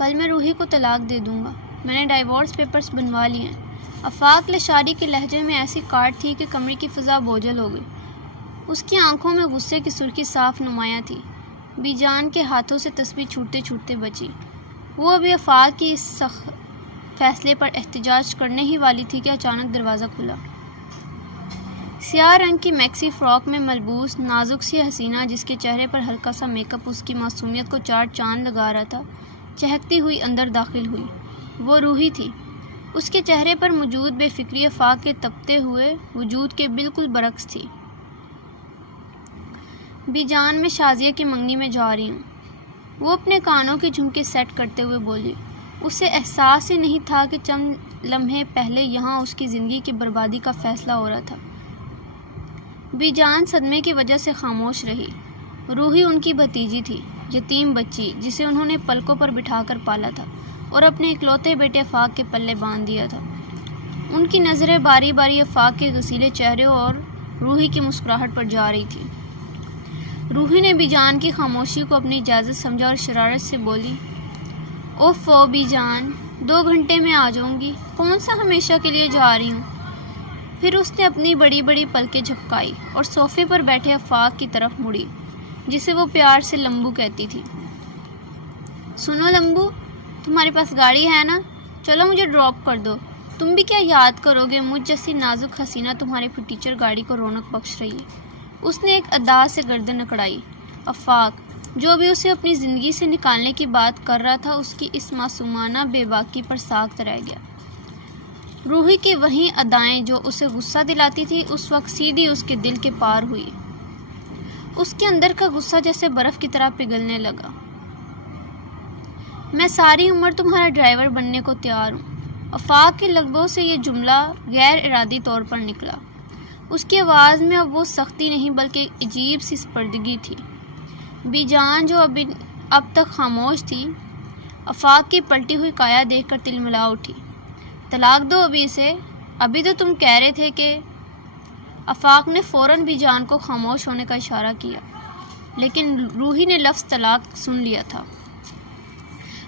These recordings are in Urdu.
کل میں روحی کو طلاق دے دوں گا، میں نے ڈائیورس پیپرز بنوا لیے ہیں۔ آفاق لشاری کے لہجے میں ایسی کاٹ تھی کہ کمرے کی فضا بوجھل ہو گئی۔ اس کی آنکھوں میں غصے کی سرخی صاف نمایاں تھی۔ بی جان کے ہاتھوں سے تسبیح چھوٹتے چھوٹتے بچی۔ وہ ابھی آفاق کی اس سخت فیصلے پر احتجاج کرنے ہی والی تھی کہ اچانک دروازہ کھلا۔ سیاہ رنگ کی میکسی فراک میں ملبوس نازک سی حسینہ، جس کے چہرے پر ہلکا سا میک اپ اس کی معصومیت کو چار چاند لگا رہا تھا، چہکتی ہوئی اندر داخل ہوئی۔ وہ روحی تھی۔ اس کے چہرے پر موجود بے فکری آفاق کے تپتے ہوئے وجود کے بالکل برعکس تھی۔ بی جان، میں شازیہ کی منگنی میں جا رہی ہوں، وہ اپنے کانوں کے جھمکے سیٹ کرتے ہوئے بولی۔ اسے احساس ہی نہیں تھا کہ چند لمحے پہلے یہاں اس کی زندگی کی بربادی کا فیصلہ ہو رہا تھا۔ بی جان صدمے کی وجہ سے خاموش رہی۔ روحی ان کی بھتیجی تھی، یتیم بچی جسے انہوں نے پلکوں پر بٹھا کر پالا تھا اور اپنے اکلوتے بیٹے آفاق کے پلے باندھ دیا تھا۔ ان کی نظریں باری باری آفاق کے غسیلے چہرے اور روحی کی مسکراہٹ پر جا رہی تھی۔ روحی نے بی جان کی خاموشی کو اپنی اجازت سمجھا اور شرارت سے بولی، اوفو بی جان، 2 گھنٹے میں آ جاؤں گی، کون سا ہمیشہ کے لیے جا رہی ہوں۔ پھر اس نے اپنی بڑی بڑی پلکیں جھپکائی اور صوفے پر بیٹھے آفاق کی طرف مڑی، جسے وہ پیار سے لمبو کہتی تھی۔ سنو لمبو، تمہارے پاس گاڑی ہے نا؟ چلو مجھے ڈراپ کر دو۔ تم بھی کیا یاد کرو گے، مجھ جیسی نازک حسینہ تمہارے فٹیچر گاڑی کو رونق بخش رہی ہے۔ اس نے ایک ادا سے گردن اکڑائی۔ آفاق، جو بھی اسے اپنی زندگی سے نکالنے کی بات کر رہا تھا، اس کی اس معصومانہ بے باکی پر ساکت رہ گیا۔ روحی کی وہی ادائیں جو اسے غصہ دلاتی تھی، اس وقت سیدھی اس کے دل کے پار ہوئی۔ اس کے اندر کا غصہ جیسے برف کی طرح پگھلنے لگا۔ میں ساری عمر تمہارا ڈرائیور بننے کو تیار ہوں۔ آفاق کے لبوں سے یہ جملہ غیر ارادی طور پر نکلا۔ اس کی آواز میں اب وہ سختی نہیں بلکہ عجیب سی سپردگی تھی۔ بی جان، جو اب تک خاموش تھی، آفاق کی پلٹی ہوئی کایا دیکھ کر تلملا اٹھی۔ طلاق دو ابھی اسے، ابھی تو تم کہہ رہے تھے کہ… آفاق نے فوراً بی جان کو خاموش ہونے کا اشارہ کیا، لیکن روحی نے لفظ طلاق سن لیا تھا۔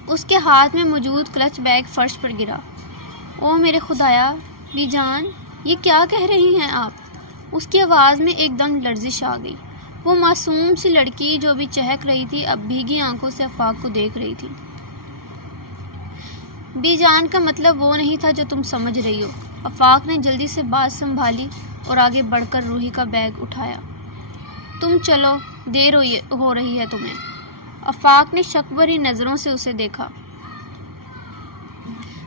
اس کے ہاتھ میں موجود کلچ بیگ فرش پر گرا۔ او میرے خدایا، بی جان، یہ کیا کہہ رہی ہیں آپ؟ اس کی آواز میں ایک دم لرزش آ گئی۔ وہ معصوم سی لڑکی جو بھی چہک رہی تھی، اب بھیگی آنکھوں سے آفاق کو دیکھ رہی تھی۔ بی جان، کا مطلب وہ نہیں تھا جو تم سمجھ رہی ہو۔ آفاق نے جلدی سے بات سنبھالی اور آگے بڑھ کر روحی کا بیگ اٹھایا۔ تم چلو، دیر ہو رہی ہے تمہیں۔ آفاق نے شک بھری نظروں سے اسے دیکھا۔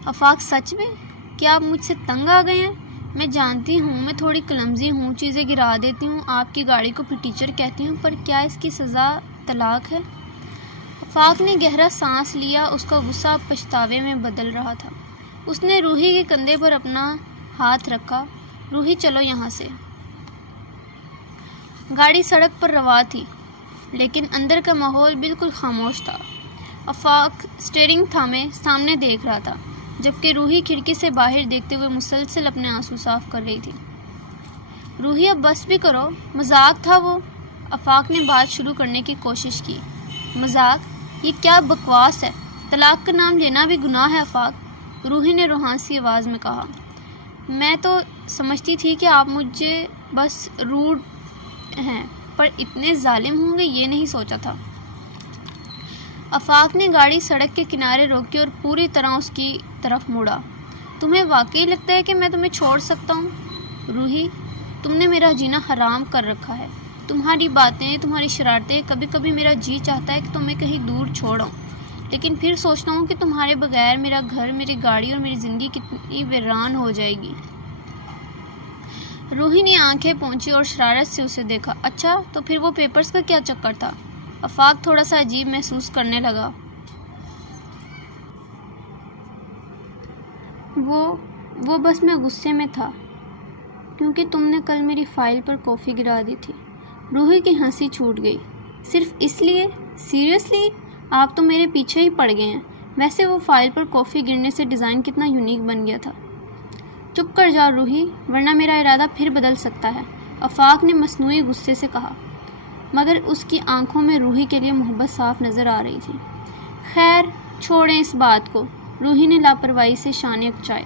آفاق، سچ میں؟ کیا آپ مجھ سے تنگ آ گئے ہیں؟ میں جانتی ہوں میں تھوڑی کلمزی ہوں، چیزیں گرا دیتی ہوں، آپ کی گاڑی کو فٹیچر کہتی ہوں، پر کیا اس کی سزا طلاق ہے؟ آفاق نے گہرا سانس لیا۔ اس کا غصہ پچھتاوے میں بدل رہا تھا۔ اس نے روحی کے کندھے پر اپنا ہاتھ رکھا۔ روحی، چلو یہاں سے۔ گاڑی سڑک پر رواں تھی، لیکن اندر کا ماحول بالکل خاموش تھا۔ آفاق اسٹیئرنگ تھامے سامنے دیکھ رہا تھا، جبکہ روحی کھڑکی سے باہر دیکھتے ہوئے مسلسل اپنے آنسو صاف کر رہی تھی۔ روحی، اب بس بھی کرو، مذاق تھا وہ۔ آفاق نے بات شروع کرنے کی کوشش کی۔ مذاق؟ یہ کیا بکواس ہے؟ طلاق کا نام لینا بھی گناہ ہے آفاق، روحی نے روحانسی آواز میں کہا۔ میں تو سمجھتی تھی کہ آپ مجھے بس روڈ ہیں، پر اتنے ظالم ہوں گے یہ نہیں سوچا تھا۔ آفاق نے گاڑی سڑک کے کنارے روکی اور پوری طرح اس کی طرف مڑا۔ تمہیں واقعی لگتا ہے کہ میں تمہیں چھوڑ سکتا ہوں؟ روحی، تم نے میرا جینا حرام کر رکھا ہے۔ تمہاری باتیں، تمہاری شرارتیں، کبھی کبھی میرا جی چاہتا ہے کہ تمہیں کہیں دور چھوڑاؤں، لیکن پھر سوچتا ہوں کہ تمہارے بغیر میرا گھر، میری گاڑی اور میری زندگی کتنی ویران ہو جائے گی۔ روحی نے آنکھیں پونچھی اور شرارت سے اسے دیکھا۔ اچھا، تو پھر وہ پیپرز کا کیا چکر تھا؟ آفاق تھوڑا سا عجیب محسوس کرنے لگا۔ وہ بس میں غصے میں تھا کیونکہ تم نے کل میری فائل پر کافی گرا دی تھی۔ روحی کی ہنسی چھوٹ گئی۔ صرف اس لیے؟ سیریسلی؟ آپ تو میرے پیچھے ہی پڑ گئے ہیں۔ ویسے وہ فائل پر کافی گرنے سے ڈیزائن کتنا یونیک بن گیا تھا۔ چپ کر جاؤ روحی، ورنہ میرا ارادہ پھر بدل سکتا ہے، آفاق نے مصنوعی غصے سے کہا، مگر اس کی آنکھوں میں روحی کے لیے محبت صاف نظر آ رہی تھی۔ خیر چھوڑیں اس بات کو، روحی نے لاپرواہی سے شانے اکچائے۔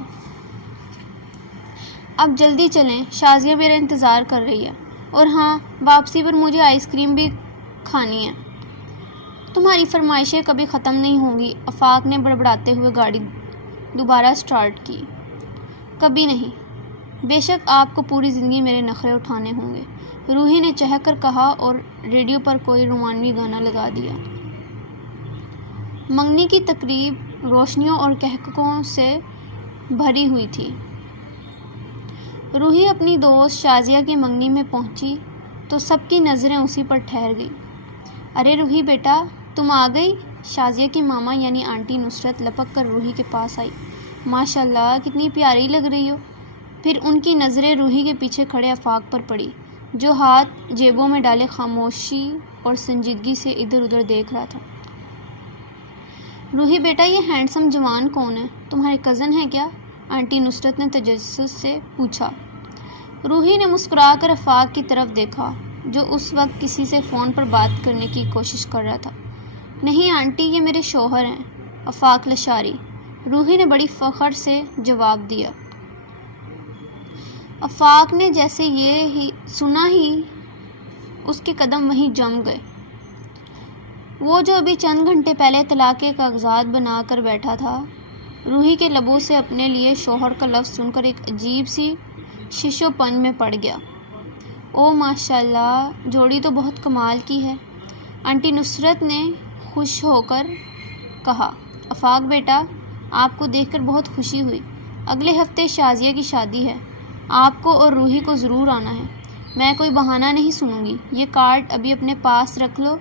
اب جلدی چلیں، شازیہ میرا انتظار کر رہی ہے، اور ہاں واپسی پر مجھے آئس کریم بھی کھانی ہے۔ تمہاری فرمائشیں کبھی ختم نہیں ہوں گی، آفاق نے بڑبڑاتے ہوئے گاڑی دوبارہ سٹارٹ کی۔ کبھی نہیں، بے شک آپ کو پوری زندگی میرے نخرے اٹھانے ہوں گے، روحی نے چہک کر کہا اور ریڈیو پر کوئی رومانوی گانا لگا دیا۔ منگنی کی تقریب روشنیوں اور قہقہوں سے بھری ہوئی تھی۔ روحی اپنی دوست شازیہ کی منگنی میں پہنچی تو سب کی نظریں اسی پر ٹھہر گئی۔ ارے روحی بیٹا، تم آ گئی؟ شازیہ کی ماما یعنی آنٹی نصرت لپک کر روحی کے پاس آئی۔ ماشاء اللہ، کتنی پیاری لگ رہی ہو۔ پھر ان کی نظریں روحی کے پیچھے کھڑے آفاق پر پڑی، جو ہاتھ جیبوں میں ڈالے خاموشی اور سنجیدگی سے ادھر ادھر دیکھ رہا تھا۔ روحی بیٹا، یہ ہینڈسم جوان کون ہے؟ تمہارے کزن ہے کیا؟ آنٹی نصرت نے تجسس سے پوچھا۔ روحی نے مسکرا کر آفاق کی طرف دیکھا، جو اس وقت کسی سے فون پر بات کرنے کی کوشش کر رہا تھا۔ نہیں آنٹی، یہ میرے شوہر ہیں، آفاق لشاری، روحی نے بڑی فخر سے جواب دیا۔ آفاق نے جیسے یہ ہی سنا ہی اس کے قدم وہیں جم گئے۔ وہ جو ابھی چند گھنٹے پہلے طلاق کے کاغذات بنا کر بیٹھا تھا، روحی کے لبوں سے اپنے لیے شوہر کا لفظ سن کر ایک عجیب سی شش و پنج میں پڑ گیا۔ او ماشاء اللہ، جوڑی تو بہت کمال کی ہے، آنٹی نصرت نے خوش ہو کر کہا۔ آفاق بیٹا، آپ کو دیکھ کر بہت خوشی ہوئی۔ اگلے ہفتے شازیہ کی شادی ہے، آپ کو اور روحی کو ضرور آنا ہے۔ میں کوئی بہانہ نہیں سنوں گی، یہ کارڈ ابھی اپنے پاس رکھ لو۔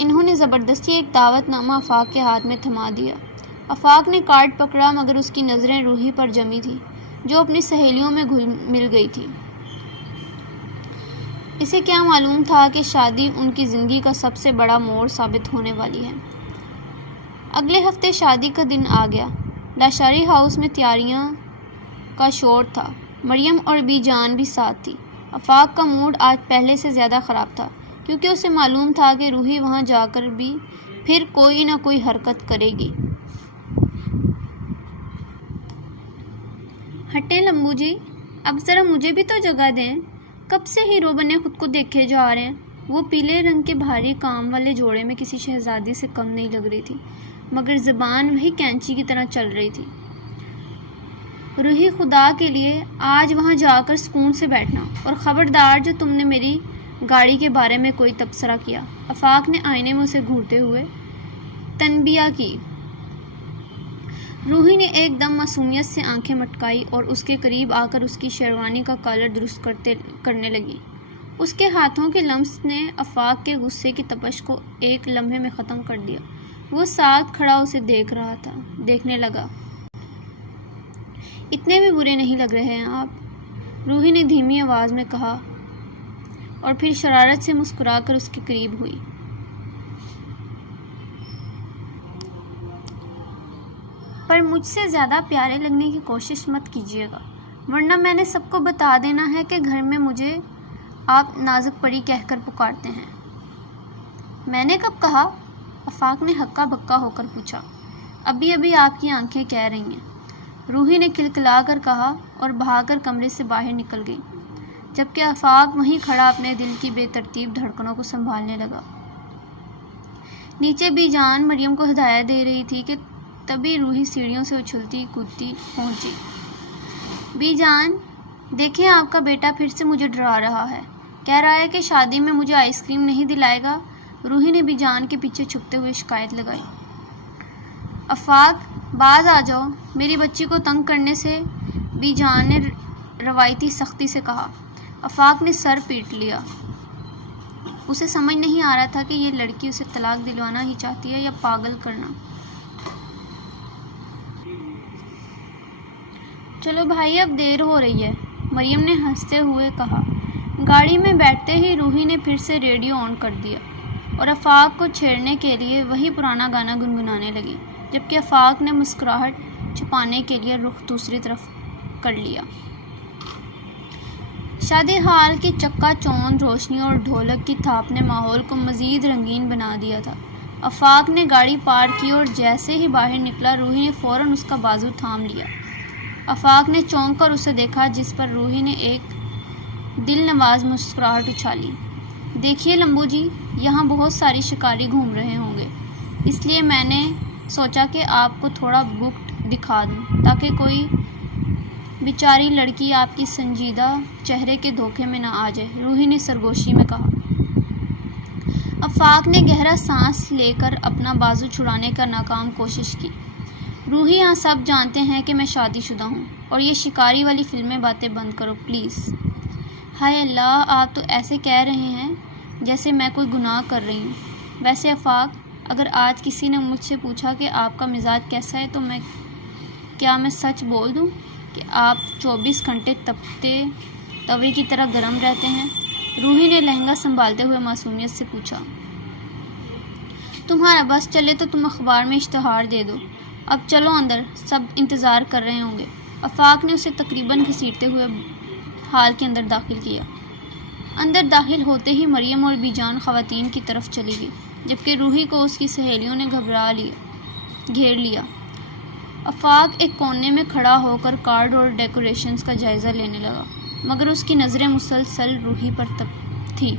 انہوں نے زبردستی ایک دعوت نامہ آفاق کے ہاتھ میں تھما دیا۔ آفاق نے کارڈ پکڑا مگر اس کی نظریں روحی پر جمی تھی، جو اپنی سہیلیوں میں گھل مل گئی تھی۔ اسے کیا معلوم تھا کہ شادی ان کی زندگی کا سب سے بڑا موڑ ثابت ہونے والی ہے۔ اگلے ہفتے شادی کا دن آ گیا۔ لاشاری ہاؤس میں تیاریاں کا شور تھا، مریم اور بی جان بھی ساتھ تھی۔ آفاق کا موڈ آج پہلے سے زیادہ خراب تھا، کیونکہ اسے معلوم تھا کہ روحی وہاں جا کر بھی پھر کوئی نہ کوئی حرکت کرے گی۔ ہٹیں لمبو جی، اب ذرا مجھے بھی تو جگہ دیں، کب سے ہیرو بنے خود کو دیکھے جا رہے ہیں۔ وہ پیلے رنگ کے بھاری کام والے جوڑے میں کسی شہزادی سے کم نہیں لگ رہی تھی، مگر زبان وہی کینچی کی طرح چل رہی تھی۔ روحی، خدا کے لیے آج وہاں جا کر سکون سے بیٹھنا، اور خبردار جو تم نے میری گاڑی کے بارے میں کوئی تبصرہ کیا۔ آفاق نے آئینے میں اسے گھورتے ہوئے تنبیہ کی۔ روحی نے ایک دم معصومیت سے آنکھیں مٹکائی اور اس کے قریب آ کر اس کی شیروانی کا کالر درست کرنے لگی۔ اس کے ہاتھوں کے لمس نے آفاق کے غصے کی تپش کو ایک لمحے میں ختم کر دیا۔ وہ ساتھ کھڑا اسے دیکھنے لگا۔ اتنے بھی برے نہیں لگ رہے ہیں آپ، روحی نے دھیمی آواز میں کہا، اور پھر شرارت سے مسکرا کر اس کے قریب ہوئی۔ پر مجھ سے زیادہ پیارے لگنے کی کوشش مت کیجیے گا، ورنہ میں نے سب کو بتا دینا ہے کہ گھر میں مجھے آپ نازک پری کہہ کر پکارتے ہیں۔ میں نے کب کہا؟ آفاق نے ہکا بکا ہو کر پوچھا۔ ابھی آپ کی آنکھیں کہہ رہی ہیں، روحی نے کھلکھلا کر کہا اور بھاگ کر کمرے سے باہر نکل گئی، جبکہ آفاق وہیں کھڑا اپنے دل کی بے ترتیب دھڑکنوں کو سنبھالنے لگا۔ نیچے بی جان مریم کو ہدایت دے رہی تھی کہ تبھی روحی سیڑھیوں سے اچھلتی کودتی پہنچی۔ بی جان، دیکھیں آپ کا بیٹا پھر سے مجھے ڈرا رہا ہے، کہہ رہا ہے کہ شادی میں مجھے آئس کریم نہیں دلائے گا، روحی نے بی جان کے پیچھے چھپتے ہوئے شکایت لگائی۔ آفاق، باز آ جاؤ، میری بچی کو تنگ کرنے سے، بی جان نے روایتی سختی سے کہا۔ آفاق نے سر پیٹ لیا۔ اسے سمجھ نہیں آ رہا تھا کہ یہ لڑکی اسے طلاق دلوانا ہی چاہتی ہے یا پاگل کرنا۔ چلو بھائی، اب دیر ہو رہی ہے، مریم نے ہنستے ہوئے کہا۔ گاڑی میں بیٹھتے ہی روحی نے پھر سے ریڈیو آن کر دیا اور آفاق کو چھیڑنے کے لیے وہی پرانا گانا گنگنانے لگی، جبکہ آفاق نے مسکراہٹ چھپانے کے لیے رخ دوسری طرف کر لیا۔ شادی ہال کی چکا چوند روشنیوں اور ڈھولک کی تھاپ نے ماحول کو مزید رنگین بنا دیا تھا۔ آفاق نے گاڑی پارک کی اور جیسے ہی باہر نکلا روحی نے فوراً اس کا بازو تھام لیا۔ آفاق نے چونک کر اسے دیکھا، جس پر روحی نے ایک دل نواز مسکراہٹ اچھالی۔ دیکھیے لمبو جی، یہاں بہت ساری شکاری گھوم رہے ہوں گے، اس لیے میں نے سوچا کہ آپ کو تھوڑا بکٹ دکھا دوں تاکہ کوئی بیچاری لڑکی آپ کی سنجیدہ چہرے کے دھوکے میں نہ آ جائے، روحی نے سرگوشی میں کہا۔ آفاق نے گہرا سانس لے کر اپنا بازو چھڑانے کا ناکام کوشش کی۔ روحی، یہاں سب جانتے ہیں کہ میں شادی شدہ ہوں، اور یہ شکاری والی فلمیں باتیں بند کرو پلیز۔ ہائے اللہ، آپ تو ایسے کہہ رہے ہیں جیسے میں کوئی گناہ کر رہی ہوں۔ ویسے آفاق، اگر آج کسی نے مجھ سے پوچھا کہ آپ کا مزاج کیسا ہے تو کیا میں سچ بول دوں کہ آپ 24 گھنٹے تپتے توے کی طرح گرم رہتے ہیں؟ روحی نے لہنگا سنبھالتے ہوئے معصومیت سے پوچھا۔ تمہارا بس چلے تو تم اخبار میں اشتہار دے دو۔ اب چلو اندر، سب انتظار کر رہے ہوں گے۔ آفاق نے اسے تقریباً گھسیٹتے ہوئے ہال کے اندر داخل کیا۔ اندر داخل ہوتے ہی مریم اور بی جان خواتین کی طرف چلی گئی، جبکہ روحی کو اس کی سہیلیوں نے گھیر لیا۔ آفاق ایک کونے میں کھڑا ہو کر کارڈ اور ڈیکوریشنز کا جائزہ لینے لگا، مگر اس کی نظریں مسلسل روحی پر تھی۔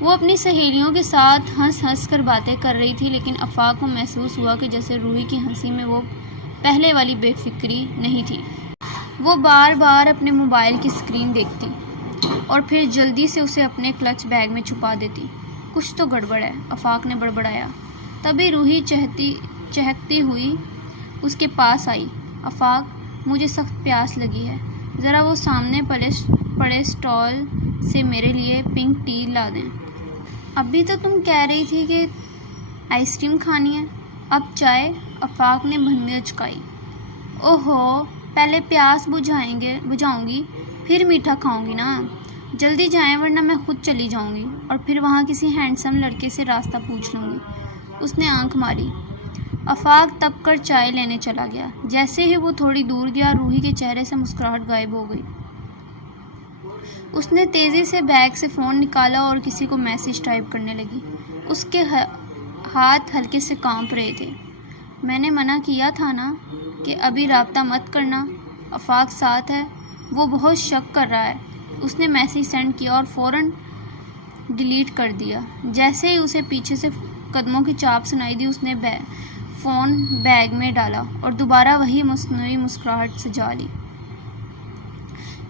وہ اپنی سہیلیوں کے ساتھ ہنس ہنس کر باتیں کر رہی تھی، لیکن آفاق کو محسوس ہوا کہ جیسے روحی کی ہنسی میں وہ پہلے والی بے فکری نہیں تھی۔ وہ بار بار اپنے موبائل کی اسکرین دیکھتی اور پھر جلدی سے اسے اپنے کلچ بیگ میں چھپا دیتی۔ کچھ تو گڑبڑ ہے، آفاق نے بڑبڑایا۔ تبھی روحی چہکتی ہوئی اس کے پاس آئی۔ آفاق، مجھے سخت پیاس لگی ہے، ذرا وہ سامنے پڑے اسٹال سے میرے لیے پنک ٹی لا دیں۔ ابھی تو تم کہہ رہی تھی کہ آئس کریم کھانی ہے، اب چائے؟ آفاق نے بھنویں اچکائی۔ اوہو، پہلے پیاس بجھاؤں گی پھر میٹھا کھاؤں گی نا۔ جلدی جائیں ورنہ میں خود چلی جاؤں گی اور پھر وہاں کسی ہینڈسم لڑکے سے راستہ پوچھ لوں گی۔ اس نے آنکھ ماری۔ آفاق تپ کر چائے لینے چلا گیا۔ جیسے ہی وہ تھوڑی دور گیا، روحی کے چہرے سے مسکراہٹ غائب ہو گئی۔ اس نے تیزی سے بیگ سے فون نکالا اور کسی کو میسج ٹائپ کرنے لگی۔ اس کے ہاتھ ہلکے سے کانپ رہے تھے۔ میں نے منع کیا تھا نا کہ ابھی رابطہ مت کرنا، آفاق ساتھ ہے، وہ بہت شک کر رہا ہے۔ اس نے میسج سینڈ کیا اور فوراً ڈیلیٹ کر دیا۔ جیسے ہی اسے پیچھے سے قدموں کی چاپ سنائی دی، اس نے فون بیگ میں ڈالا اور دوبارہ وہی مصنوعی مسکراہٹ سجا لی۔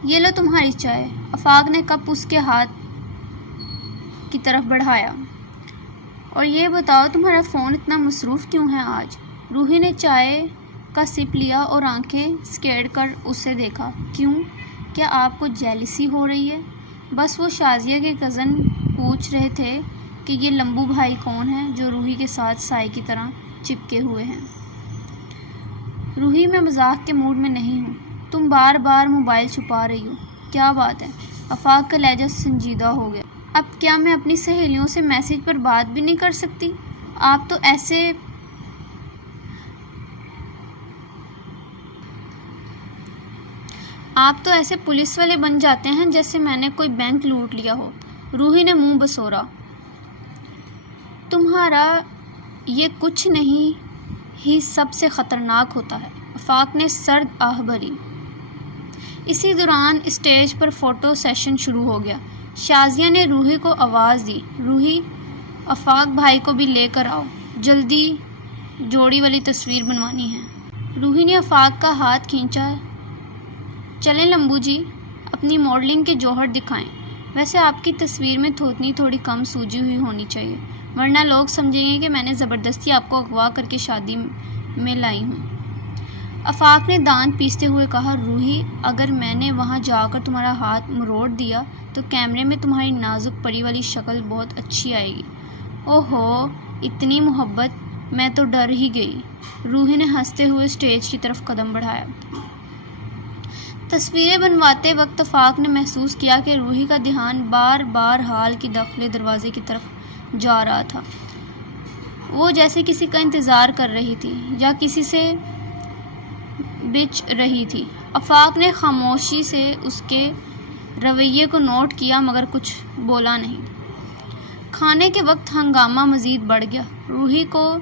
یہ لو تمہاری چائے۔ آفاق نے کپ اس کے ہاتھ کی طرف بڑھایا۔ اور یہ بتاؤ تمہارا فون اتنا مصروف کیوں ہے آج؟ روحی نے چائے کا سپ لیا اور آنکھیں سکیڑ کر اسے دیکھا۔ کیوں؟ کیا آپ کو جیلسی ہو رہی ہے؟ بس وہ شازیہ کے کزن پوچھ رہے تھے کہ یہ لمبو بھائی کون ہے جو روحی کے ساتھ سائے کی طرح چپکے ہوئے ہیں۔ روحی، میں مذاق کے موڈ میں نہیں ہوں، تم بار بار موبائل چھپا رہی ہو، کیا بات ہے؟ آفاق کا لہجہ سنجیدہ ہو گیا۔ اب کیا میں اپنی سہیلیوں سے میسج پر بات بھی نہیں کر سکتی؟ آپ تو ایسے پولیس والے بن جاتے ہیں جیسے میں نے کوئی بینک لوٹ لیا ہو۔ روحی نے منہ بسورا۔ تمہارا یہ کچھ نہیں ہی سب سے خطرناک ہوتا ہے، آفاق نے سرد آہ بھری۔ اسی دوران اسٹیج پر فوٹو سیشن شروع ہو گیا۔ شازیہ نے روحی کو آواز دی، روحی، آفاق بھائی کو بھی لے کر آؤ، جلدی جوڑی والی تصویر بنوانی ہے۔ روحی نے آفاق کا ہاتھ کھینچا۔ چلیں لمبو جی، اپنی ماڈلنگ کے جوہر دکھائیں۔ ویسے آپ کی تصویر میں تھوتنی تھوڑی کم سوجی ہوئی ہونی چاہیے، ورنہ لوگ سمجھیں گے کہ میں نے زبردستی آپ کو اغوا کر کے شادی میں لائی ہوں۔ آفاق نے دانت پیستے ہوئے کہا، روحی، اگر میں نے وہاں جا کر تمہارا ہاتھ مروڑ دیا تو کیمرے میں تمہاری نازک پری والی شکل بہت اچھی آئے گی۔ اوہو، اتنی محبت، میں تو ڈر ہی گئی۔ روحی نے ہنستے ہوئے اسٹیج کی طرف قدم بڑھایا۔ تصویریں بنواتے وقت آفاق نے محسوس کیا کہ روحی کا دھیان بار بار ہال کے داخلے دروازے کی طرف جا رہا تھا۔ وہ جیسے کسی کا انتظار کر رہی تھی یا کسی سے بچ رہی تھی۔ آفاق نے خاموشی سے اس کے رویے کو نوٹ کیا مگر کچھ بولا نہیں۔ کھانے کے وقت ہنگامہ مزید بڑھ گیا۔ روحی کو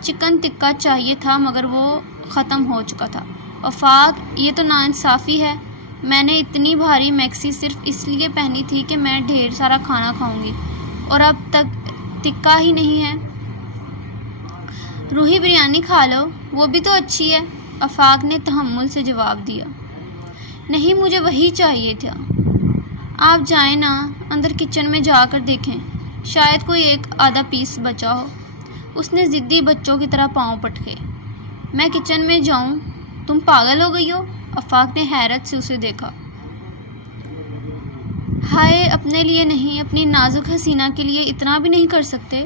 چکن ٹکا چاہیے تھا مگر وہ ختم ہو چکا تھا۔ آفاق، یہ تو ناانصافی ہے۔ میں نے اتنی بھاری میکسی صرف اس لیے پہنی تھی کہ میں ڈھیر سارا کھانا کھاؤں گی اور اب تک ٹکا ہی نہیں ہے۔ روحی، بریانی کھا لو، وہ بھی تو اچھی ہے، آفاق نے تحمل سے جواب دیا۔ نہیں، مجھے وہی چاہیے تھا۔ آپ جائیں نا، اندر کچن میں جا کر دیکھیں، شاید کوئی ایک آدھا پیس بچا ہو۔ اس نے ضدی بچوں کی طرح پاؤں پٹکے۔ میں کچن میں جاؤں؟ تم پاگل ہو گئی ہو؟ آفاق نے حیرت سے اسے دیکھا۔ ہائے، اپنے لیے نہیں، اپنی نازک حسینہ کے لیے اتنا بھی نہیں کر سکتے؟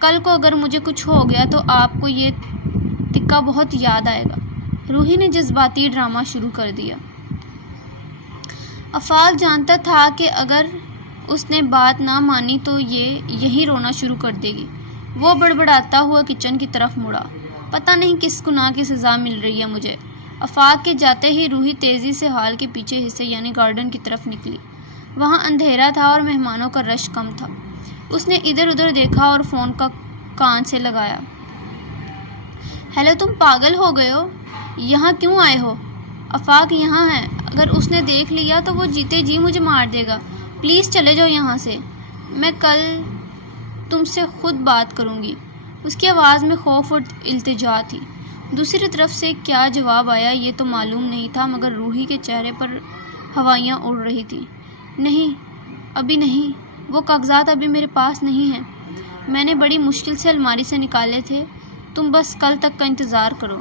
کل کو اگر مجھے کچھ ہو گیا تو آپ کو یہ ٹکا بہت یاد آئے گا۔ روحی نے جذباتی ڈرامہ شروع کر دیا۔ آفاق جانتا تھا کہ اگر اس نے بات نہ مانی تو یہی رونا شروع کر دے گی۔ وہ بڑبڑاتا ہوا کچن کی طرف مڑا۔ پتہ نہیں کس گناہ کی سزا مل رہی ہے مجھے۔ آفاق کے جاتے ہی روحی تیزی سے ہال کے پیچھے حصے یعنی گارڈن کی طرف نکلی۔ وہاں اندھیرا تھا اور مہمانوں کا رش کم تھا۔ اس نے ادھر ادھر دیکھا اور فون کا کان سے لگایا۔ ہیلو، تم پاگل ہو گئے ہو؟ یہاں کیوں آئے ہو؟ آفاق یہاں ہے، اگر اس نے دیکھ لیا تو وہ جیتے جی مجھے مار دے گا۔ پلیز چلے جاؤ یہاں سے، میں کل تم سے خود بات کروں گی۔ اس کی آواز میں خوف اور التجا تھی۔ دوسری طرف سے کیا جواب آیا یہ تو معلوم نہیں تھا مگر روحی کے چہرے پر ہوائیاں اڑ رہی تھیں۔ نہیں، ابھی نہیں، وہ کاغذات ابھی میرے پاس نہیں ہیں، میں نے بڑی مشکل سے الماری سے نکالے تھے، تم بس کل تک کا انتظار کرو۔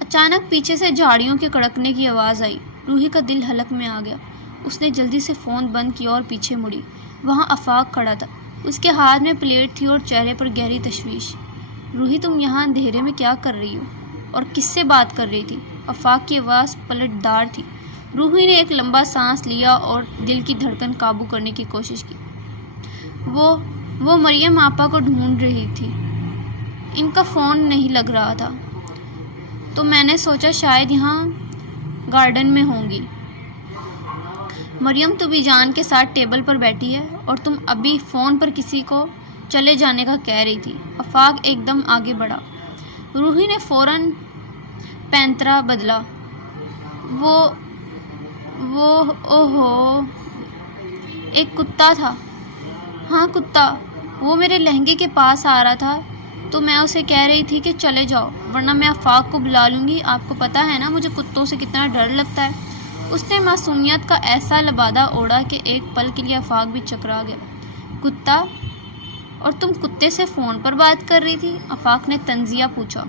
اچانک پیچھے سے جھاڑیوں کے کڑکنے کی آواز آئی۔ روحی کا دل حلق میں آ گیا۔ اس نے جلدی سے فون بند کیا اور پیچھے مڑی۔ وہاں آفاق کھڑا تھا، اس کے ہاتھ میں پلیٹ تھی اور چہرے پر گہری تشویش۔ روحی، تم یہاں اندھیرے میں کیا کر رہی ہو اور کس سے بات کر رہی تھی؟ آفاق کی آواز پلٹ دار تھی۔ روحی نے ایک لمبا سانس لیا اور دل کی دھڑکن قابو کرنے کی کوشش کی۔ وہ مریم آپا کو ڈھونڈ رہی تھی، ان کا فون نہیں لگ رہا تھا تو میں نے سوچا شاید یہاں گارڈن میں ہوں گی۔ مریم طبی جان کے ساتھ ٹیبل پر بیٹھی ہے اور تم ابھی فون پر کسی کو چلے جانے کا کہہ رہی تھی۔ آفاق ایک دم آگے بڑھا۔ روحی نے فوراً پینترا بدلا۔ اوہو، ایک کتا تھا۔ ہاں، کتا، وہ میرے لہنگے کے پاس آ رہا تھا تو میں اسے کہہ رہی تھی کہ چلے جاؤ ورنہ میں آفاق کو بلا لوں گی، آپ کو پتہ ہے نا مجھے کتوں سے کتنا ڈر لگتا ہے۔ اس نے معصومیت کا ایسا لبادہ اوڑھا کہ ایک پل کے لیے آفاق بھی چکرا گیا۔ کتا؟ اور تم کتے سے فون پر بات کر رہی تھی؟ آفاق نے طنزیہ پوچھا۔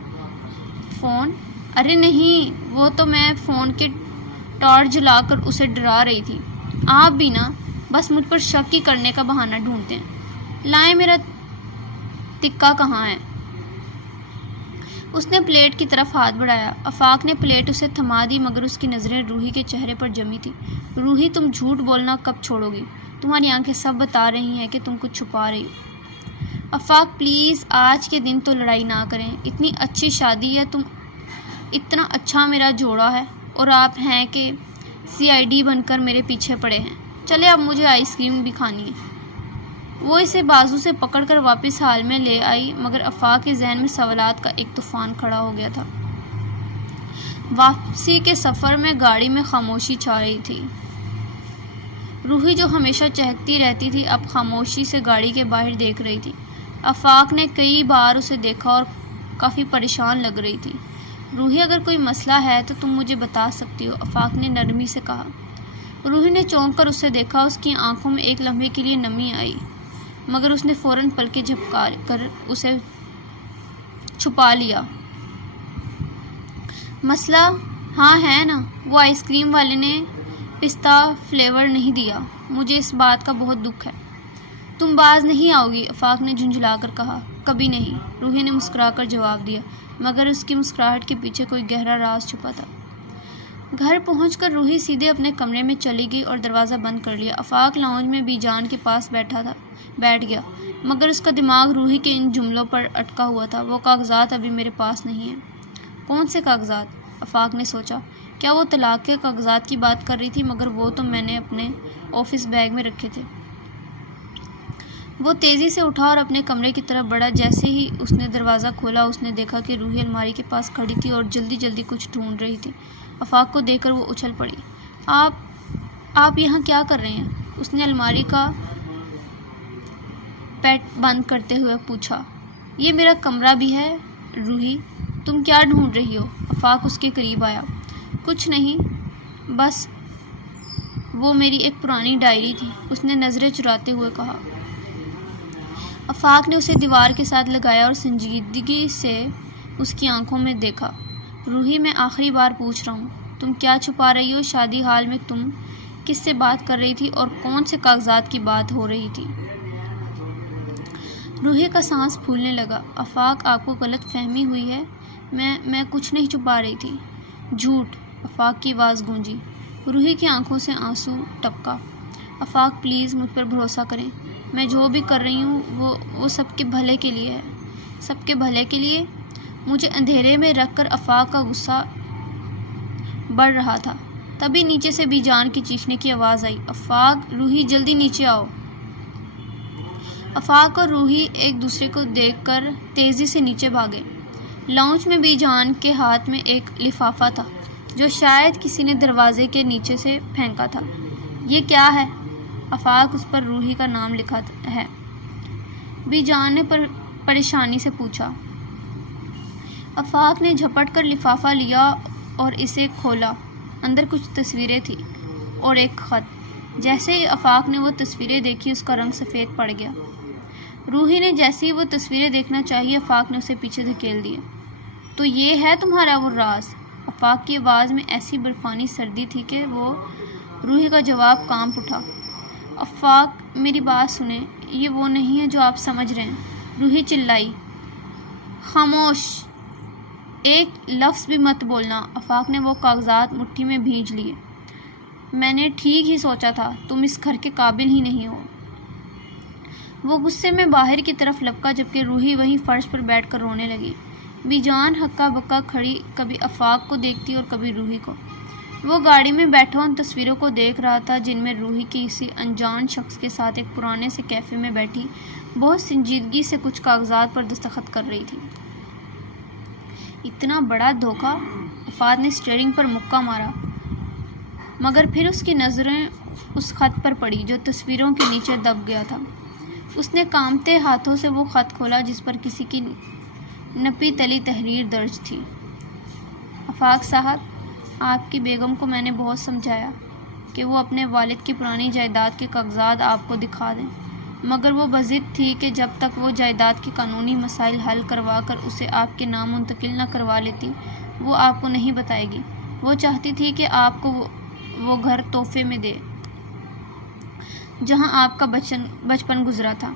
فون؟ ارے نہیں، وہ تو میں فون کے ٹارچ جلا کر اسے ڈرا رہی تھی۔ آپ بھی نا بس مجھ پر شک ہی کرنے کا بہانہ ڈھونڈتے ہیں۔ لائیں، میرا ٹکا کہاں ہے؟ اس نے پلیٹ کی طرف ہاتھ بڑھایا۔ آفاق نے پلیٹ اسے تھما دی مگر اس کی نظریں روحی کے چہرے پر جمی تھی۔ روحی، تم جھوٹ بولنا کب چھوڑو گی؟ تمہاری آنکھیں سب بتا رہی ہیں کہ تم کچھ چھپا رہی ہو۔ آفاق پلیز، آج کے دن تو لڑائی نہ کریں، اتنی اچھی شادی ہے، تم اتنا اچھا میرا جوڑا ہے اور آپ ہیں کہ CID بن کر میرے پیچھے پڑے ہیں۔ چلے، اب مجھے آئس کریم بھی کھانی ہے۔ وہ اسے بازو سے پکڑ کر واپس ہال میں لے آئی مگر آفاق کے ذہن میں سوالات کا ایک طوفان کھڑا ہو گیا تھا۔ واپسی کے سفر میں گاڑی میں خاموشی چھا رہی تھی۔ روحی جو ہمیشہ چہکتی رہتی تھی اب خاموشی سے گاڑی کے باہر دیکھ رہی تھی۔ آفاق نے کئی بار اسے دیکھا اور کافی پریشان لگ رہی تھی۔ روحی، اگر کوئی مسئلہ ہے تو تم مجھے بتا سکتی ہو، آفاق نے نرمی سے کہا۔ روحی نے چونک کر اسے دیکھا۔ اس کی آنکھوں میں ایک لمحے کے لیے نمی آئی مگر اس نے فوراً پلکیں جھپکا کر اسے چھپا لیا۔ مسئلہ؟ ہاں ہے نا، وہ آئس کریم والے نے پستہ فلیور نہیں دیا، مجھے اس بات کا بہت دکھ ہے۔ تم باز نہیں آؤ گی؟ آفاق نے جھنجھلا کر کہا۔ کبھی نہیں، روحی نے مسکرا کر جواب دیا مگر اس کی مسکراہٹ کے پیچھے کوئی گہرا راز چھپا تھا۔ گھر پہنچ کر روحی سیدھے اپنے کمرے میں چلی گئی اور دروازہ بند کر لیا۔ آفاق لاؤنج میں بی جان کے پاس بیٹھ گیا مگر اس کا دماغ روحی کے ان جملوں پر اٹکا ہوا تھا۔ وہ کاغذات ابھی میرے پاس نہیں ہیں۔ کون سے کاغذات؟ آفاق نے سوچا۔ کیا وہ طلاق کے کاغذات کی بات کر رہی تھی؟ مگر وہ تو میں نے اپنے آفس بیگ میں رکھے تھے۔ وہ تیزی سے اٹھا اور اپنے کمرے کی طرف بڑھا۔ جیسے ہی اس نے دروازہ کھولا اس نے دیکھا کہ روحی الماری کے پاس کھڑی تھی اور جلدی جلدی کچھ ڈھونڈ رہی تھی۔ آفاق کو دیکھ کر وہ اچھل پڑی۔ آپ یہاں کیا کر رہے ہیں؟ اس نے الماری کا پیٹ بند کرتے ہوئے پوچھا۔ یہ میرا کمرہ بھی ہے روحی، تم کیا ڈھونڈ رہی ہو؟ آفاق اس کے قریب آیا۔ کچھ نہیں، بس وہ میری ایک پرانی ڈائری تھی، اس نے نظریں چراتے ہوئے کہا۔ آفاق نے اسے دیوار کے ساتھ لگایا اور سنجیدگی سے اس کی آنکھوں میں دیکھا۔ روحی، میں آخری بار پوچھ رہا ہوں، تم کیا چھپا رہی ہو؟ شادی حال میں تم کس سے بات کر رہی تھی اور کون سے کاغذات کی بات ہو رہی تھی؟ روحی کا سانس پھولنے لگا۔ آفاق، آپ کو غلط فہمی ہوئی ہے، میں کچھ نہیں چھپا رہی تھی۔ جھوٹ، آفاق کی آواز گونجی۔ روحی کی آنکھوں سے آنسو ٹپکا۔ آفاق پلیز مجھ پر بھروسہ کریں، میں جو بھی کر رہی ہوں وہ سب کے بھلے کے لیے ہے۔ سب کے بھلے کے لیے؟ مجھے اندھیرے میں رکھ کر آفاق کا غصہ بڑھ رہا تھا۔ تبھی نیچے سے بی جان کی چیخنے کی آواز آئی۔ آفاق، روحی جلدی نیچے آؤ۔ آفاق اور روحی ایک دوسرے کو دیکھ کر تیزی سے نیچے بھاگے۔ لاؤنج میں بی جان کے ہاتھ میں ایک لفافہ تھا جو شاید کسی نے دروازے کے نیچے سے پھینکا تھا۔ یہ کیا ہے؟ آفاق، اس پر روحی کا نام لکھا ہے، بی جان نے پریشانی سے پوچھا۔ آفاق نے جھپٹ کر لفافہ لیا اور اسے کھولا۔ اندر کچھ تصویریں تھیں اور ایک خط۔ جیسے ہی آفاق نے وہ تصویریں دیکھی اس کا رنگ سفید پڑ گیا۔ روحی نے جیسے ہی وہ تصویریں دیکھنا چاہی آفاق نے اسے پیچھے دھکیل دیا۔ تو یہ ہے تمہارا وہ راز؟ آفاق کی آواز میں ایسی برفانی سردی تھی کہ وہ روحی کا جواب کانپ اٹھا۔ آفاق، میری بات سنیں، یہ وہ نہیں ہے جو آپ سمجھ رہے ہیں، روحی چلائی۔ خاموش، ایک لفظ بھی مت بولنا۔ آفاق نے وہ کاغذات مٹھی میں بھینج لیے۔ میں نے ٹھیک ہی سوچا تھا، تم اس گھر کے قابل ہی نہیں ہو۔ وہ غصے میں باہر کی طرف لپکا جبکہ روحی وہیں فرش پر بیٹھ کر رونے لگی۔ بی جان ہکا بکا کھڑی، کبھی آفاق کو دیکھتی اور کبھی روحی کو۔ وہ گاڑی میں بیٹھا ان تصویروں کو دیکھ رہا تھا جن میں روحی کسی انجان شخص کے ساتھ ایک پرانے سے کیفے میں بیٹھی بہت سنجیدگی سے کچھ کاغذات پر دستخط کر رہی تھی۔ اتنا بڑا دھوکہ! آفاق نے اسٹیئرنگ پر مکہ مارا، مگر پھر اس کی نظریں اس خط پر پڑی جو تصویروں کے نیچے دب گیا تھا۔ اس نے کانپتے ہاتھوں سے وہ خط کھولا جس پر کسی کی نپی تلی تحریر درج تھی۔ آفاق صاحب، آپ کی بیگم کو میں نے بہت سمجھایا کہ وہ اپنے والد کی پرانی جائیداد کے کاغذات آپ کو دکھا دیں، مگر وہ بضد تھی کہ جب تک وہ جائیداد کے قانونی مسائل حل کروا کر اسے آپ کے نام منتقل نہ کروا لیتی وہ آپ کو نہیں بتائے گی۔ وہ چاہتی تھی کہ آپ کو وہ گھر تحفے میں دے جہاں آپ کا بچپن گزرا تھا۔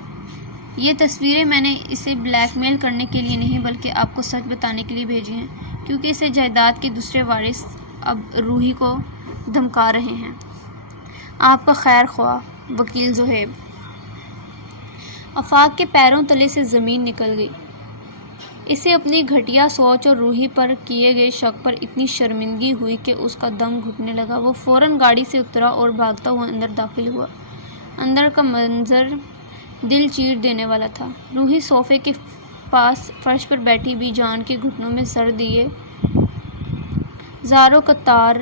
یہ تصویریں میں نے اسے بلیک میل کرنے کے لیے نہیں بلکہ آپ کو سچ بتانے کے لیے بھیجی ہیں، کیونکہ اسے جائیداد کے دوسرے وارث اب روحی کو دھمکا رہے ہیں۔ آپ کا خیر خواہ، وکیل زہیب۔ آفاق کے پیروں تلے سے زمین نکل گئی۔ اسے اپنی گھٹیا سوچ اور روحی پر کیے گئے شک پر اتنی شرمندگی ہوئی کہ اس کا دم گھٹنے لگا۔ وہ فوراً گاڑی سے اترا اور بھاگتا ہوا اندر داخل ہوا۔ اندر کا منظر دل چیر دینے والا تھا۔ روحی صوفے کے پاس فرش پر بیٹھی بی جان کے گھٹنوں میں سر دیے زاروں قطار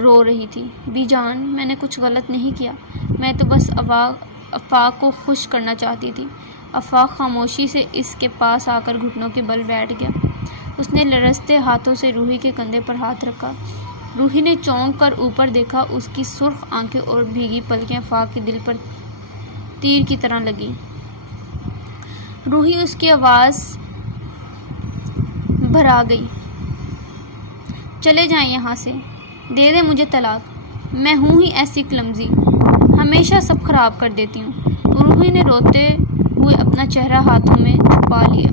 رو رہی تھی۔ بی جان، میں نے کچھ غلط نہیں کیا، میں تو بس آفاق کو خوش کرنا چاہتی تھی۔ آفاق خاموشی سے اس کے پاس آ کر گھٹنوں کے بل بیٹھ گیا۔ اس نے لرزتے ہاتھوں سے روحی کے کندھے پر ہاتھ رکھا۔ روحی نے چونک کر اوپر دیکھا۔ اس کی سرخ آنکھیں اور بھیگی پلکیں آفاق کے دل پر تیر کی طرح لگی۔ روحی، اس کی آواز بھرا گئی، چلے جائیں یہاں سے، دے دیں مجھے طلاق، میں ہوں ہی ایسی کلمزی، ہمیشہ سب خراب کر دیتی ہوں۔ روحی نے روتے ہوئے اپنا چہرہ ہاتھوں میں چھپا لیا۔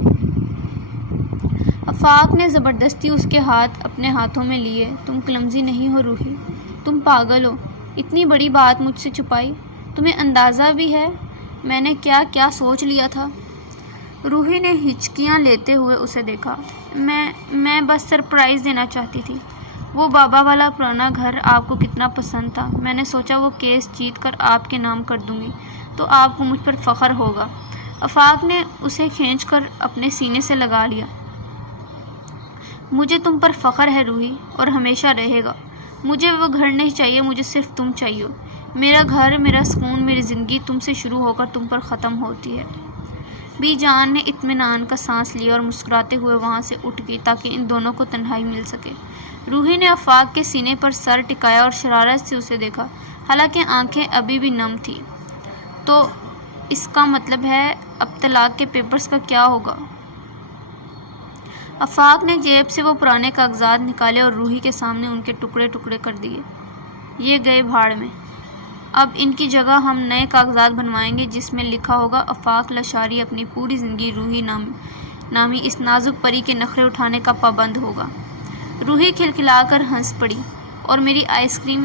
آفاق نے زبردستی اس کے ہاتھ اپنے ہاتھوں میں لیے۔ تم کلمزی نہیں ہو روحی، تم پاگل ہو، اتنی بڑی بات مجھ سے چھپائی، تمہیں اندازہ بھی ہے میں نے کیا کیا سوچ لیا تھا؟ روحی نے ہچکیاں لیتے ہوئے اسے دیکھا۔ میں بس سرپرائز دینا چاہتی تھی۔ وہ بابا والا پرانا گھر آپ کو کتنا پسند تھا، میں نے سوچا وہ کیس جیت کر آپ کے نام کر دوں گی تو آپ کو مجھ پر فخر ہوگا۔ آفاق نے اسے کھینچ کر اپنے سینے سے لگا لیا۔ مجھے تم پر فخر ہے روحی، اور ہمیشہ رہے گا۔ مجھے وہ گھر نہیں چاہیے، مجھے صرف تم چاہیے۔ میرا گھر، میرا سکون، میری زندگی تم سے شروع ہو کر تم پر ختم ہوتی ہے۔ بی جان نے اطمینان کا سانس لیا اور مسکراتے ہوئے وہاں سے اٹھ گئی تاکہ ان دونوں کو تنہائی مل سکے۔ روحی نے آفاق کے سینے پر سر ٹکایا اور شرارت سے اسے دیکھا، حالانکہ آنکھیں ابھی بھی نم تھیں۔ تو اس کا مطلب ہے اب طلاق کے پیپرز کا کیا ہوگا؟ آفاق نے جیب سے وہ پرانے کاغذات نکالے اور روحی کے سامنے ان کے ٹکڑے ٹکڑے کر دیے۔ یہ گئے بھاڑ میں۔ اب ان کی جگہ ہم نئے کاغذات بنوائیں گے جس میں لکھا ہوگا آفاق لاشاری اپنی پوری زندگی روحی نامی اس نازک پری کے نخرے اٹھانے کا پابند ہوگا۔ روحی کھلکھلا کر ہنس پڑی۔ اور میری آئس کریم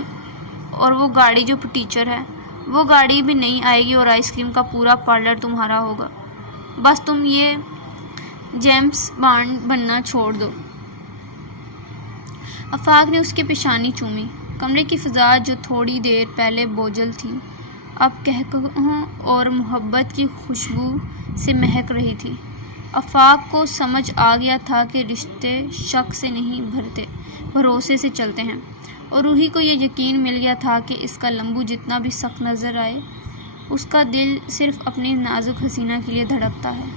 اور وہ گاڑی جو ٹیچر ہے، وہ گاڑی بھی نہیں آئے گی اور آئس کریم کا پورا پارلر تمہارا ہوگا۔ بس تم یہ جیمس بانڈ بننا چھوڑ دو۔ آفاق نے اس کی پیشانی چومی۔ کمرے کی فضا جو تھوڑی دیر پہلے بوجھل تھی اب قہقہوں اور محبت کی خوشبو سے مہک رہی تھی۔ آفاق کو سمجھ آ گیا تھا کہ رشتے شک سے نہیں بھروسے سے چلتے ہیں، اور روحی کو یہ یقین مل گیا تھا کہ اس کا لمبو جتنا بھی سخت نظر آئے، اس کا دل صرف اپنی نازک حسینہ کے لیے دھڑکتا ہے۔